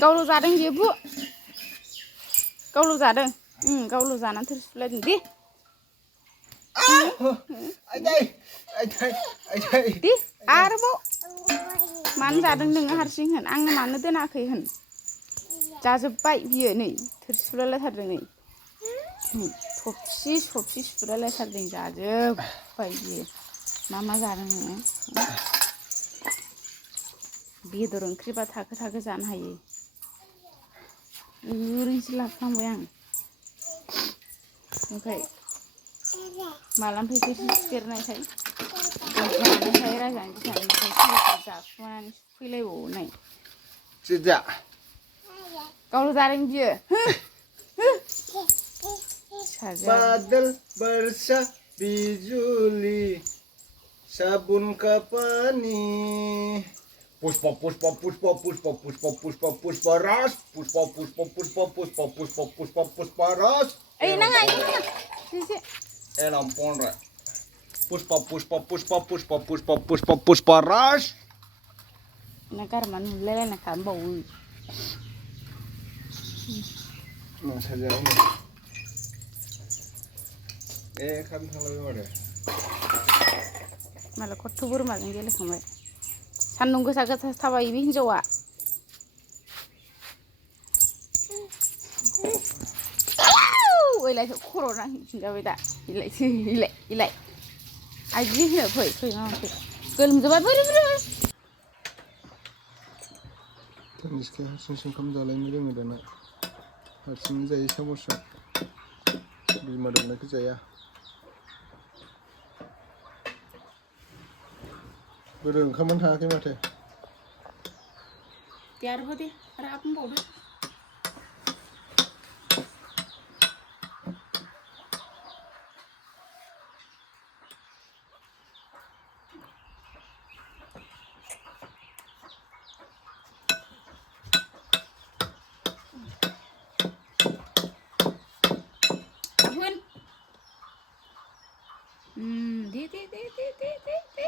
गावल' जादों जेबो गावल' जादों गावल' जानानै थोरसिलायदों दे दे आरोबाव मानो जादों नोङो हारसिं होन आंनो मानो दोनाखै होन जाजोब्बाय बियो नै थोरसि सुलायलायथारदों नै सबसि सुलायलायथारदों जाजोब्बाय बियो मा जादों नोङो बेदर ओंख्रिबा थाखो थाखो जानो हायो ओरैनोसो लाफ्लांबाय आं ओमफ्राय मालानिफ्राय थोरसि सुफेरनायखाय राजानि बिसानिफ्राय जाखुमानानै सुफैलायबावनाय गावल' जादों बियो बादल बरसा बिजुली sabun ka pani pushpa pushpa pushpa pushpa pushpa pushpa pushpa ras pushpa pushpa pushpa pushpa pushpa pushpa pushpa ras nanga ampun ra pushpa pushpa pushpa pushpa pushpa pushpa pushpa ras nagar man mulai nak bau saja kami थांलाय माथो माला खथ्थ' बोरमाजों गेलेखांबाय सान्दुं गोसा गोसा थाबायो बे हिनजावा ओइलाय खर' नांफिनजाबाय दा इलाय आइजि होनो फै मामा फै गोलोमजोबाय बोरै तनिष्का हारसिंसो ओंखाम जालायनो रोङो दाना हारसिंनो जायो साम'सा बिमा दंनायखौ जाया बोरो ओंखामानो थाङाखै माथो दे आरोबाव दे राब होनबावदो दे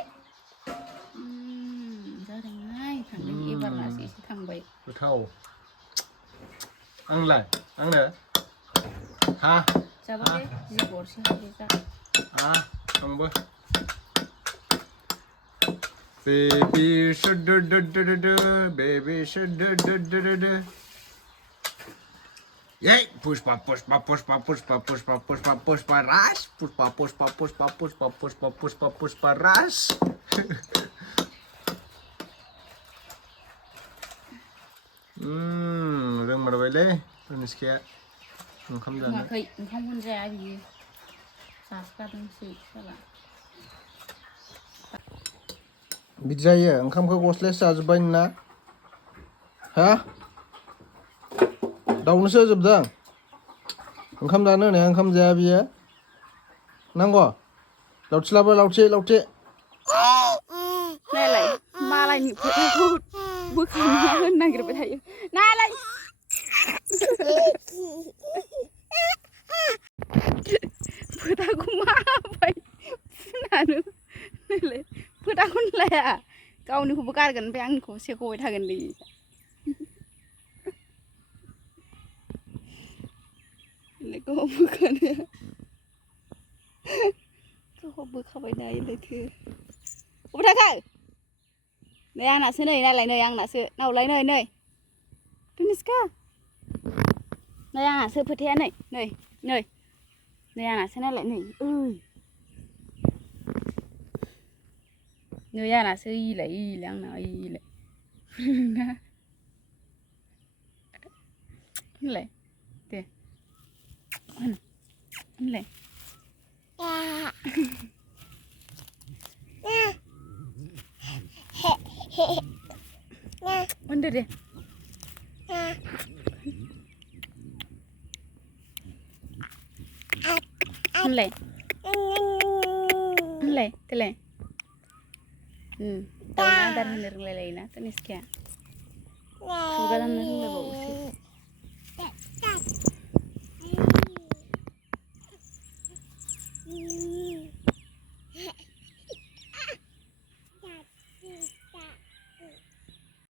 जादोंहाय थांदों एबारनासो एसे थांबाय गोथाव आंलाय आंनो हा जाबाय दे जि गरसे हायो जा आंबो baby should do baby should do yay pushpa pushpa pushpa pushpa pushpa pushpa pushpa rush pushpa pushpa pushpa pushpa pushpa pushpa pushpa rush रोंमारबायलै तनिष्काया ओंखाम जानो रोङाखै ओंखामखौनो जाया बियो जासिगारदोंसो साला बिदि जायो ओंखामखौ गस्लायासो जाजोब्बाय नोंना हा दाउनोसो होजोबदों ओंखाम जानो होनाया ओंखाम जाया बियो नांगौ लावथि लाबो लावथि नायलाय मालायनि फोथाखौ बोखांना होनो नागिरबाय थायो नायलाय फोथाखौ माबाय फुनानो नायलाय फोथाखौनो लाया गावनिखौबो गारगोन ओमफ्राय आंनिखौबो सेख'बाय थागोन दे गाव बोखानो गाव बोखाबाय नायलायथो अबाव थाखो नै आंनासो नै नायलाय नै आंनासो नावलाय नै तनिष्का नै आंनासो फोथाया नै आंनासो नायलाय नै नै आंनासो इलाय आंना इलाय होनलाय दे होनलाय होनदो दे होनलाय देलाय दाउनो आदार होनो रोंलायलायोना तनिष्काया खुगा दाननो रोंलायबावोसो